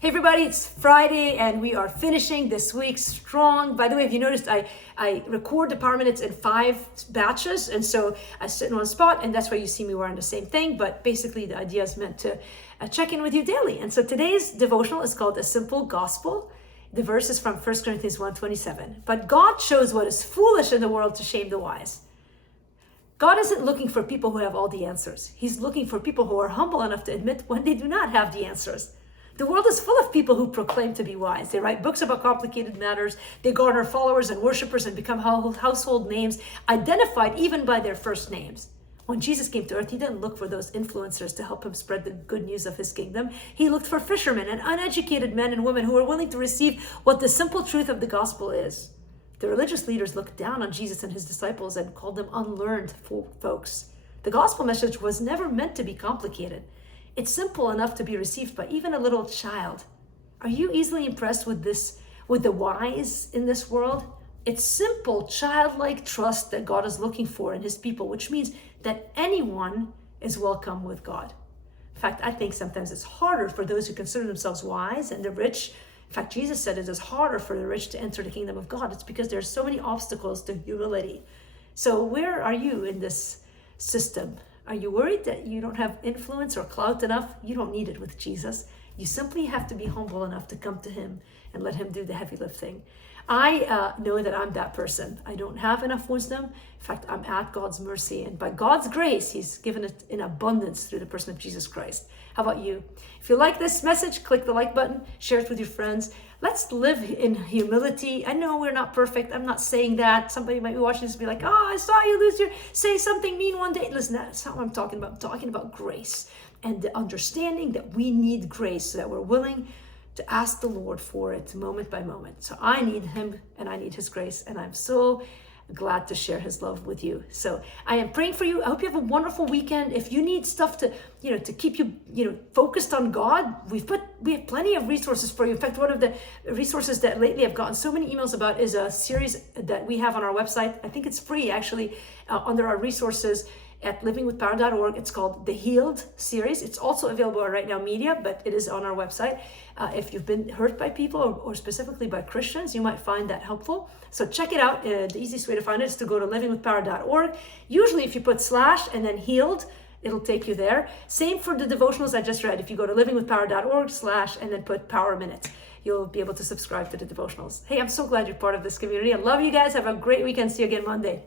Hey everybody, it's Friday and we are finishing this week strong. By the way, if you noticed, I record the Power Minutes in 5 batches, and so I sit in one spot, and that's why you see me wearing the same thing, but basically the idea is meant to check in with you daily. And so today's devotional is called A Simple Gospel. The verse is from 1 Corinthians 1:27. But God chose what is foolish in the world to shame the wise. God isn't looking for people who have all the answers. He's looking for people who are humble enough to admit when they do not have the answers. The world is full of people who proclaim to be wise. They write books about complicated matters. They garner followers and worshipers and become household names, identified even by their first names. When Jesus came to earth, he didn't look for those influencers to help him spread the good news of his kingdom. He looked for fishermen and uneducated men and women who were willing to receive what the simple truth of the gospel is. The religious leaders looked down on Jesus and his disciples and called them unlearned folks. The gospel message was never meant to be complicated. It's simple enough to be received by even a little child. Are you easily impressed with the wise in this world? It's simple, childlike trust that God is looking for in his people, which means that anyone is welcome with God. In fact, I think sometimes it's harder for those who consider themselves wise and the rich. In fact, Jesus said it is harder for the rich to enter the kingdom of God. It's because there's so many obstacles to humility. So where are you in this system? Are you worried that you don't have influence or clout enough? You don't need it with Jesus. You simply have to be humble enough to come to him and let him do the heavy lifting. I know that I'm that person. I don't have enough wisdom. In fact, I'm at God's mercy. And by God's grace, he's given it in abundance through the person of Jesus Christ. How about you? If you like this message, click the like button, share it with your friends. Let's live in humility. I know we're not perfect. I'm not saying that. Somebody might be watching this and be like, I saw you say something mean one day. Listen, that's not what I'm talking about. I'm talking about grace and the understanding that we need grace so that we're willing to ask the Lord for it moment by moment. So I need him and I need his grace, and I'm so glad to share his love with you. So I am praying for you. I hope you have a wonderful weekend. If you need stuff to keep you focused on God, we have plenty of resources for you. In fact, one of the resources that lately I've gotten so many emails about is a series that we have on our website. I think it's free actually, under our resources at livingwithpower.org. It's called the Healed series. It's also available on Right Now Media, but it is on our website. If you've been hurt by people or specifically by Christians, you might find that helpful. So check it out. The easiest way to find it is to go to livingwithpower.org. Usually if you put / and then healed, it'll take you there. Same for the devotionals I just read. If you go to livingwithpower.org / and then put Power Minutes, you'll be able to subscribe to the devotionals. Hey, I'm so glad you're part of this community. I love you guys. Have a great weekend. See you again Monday.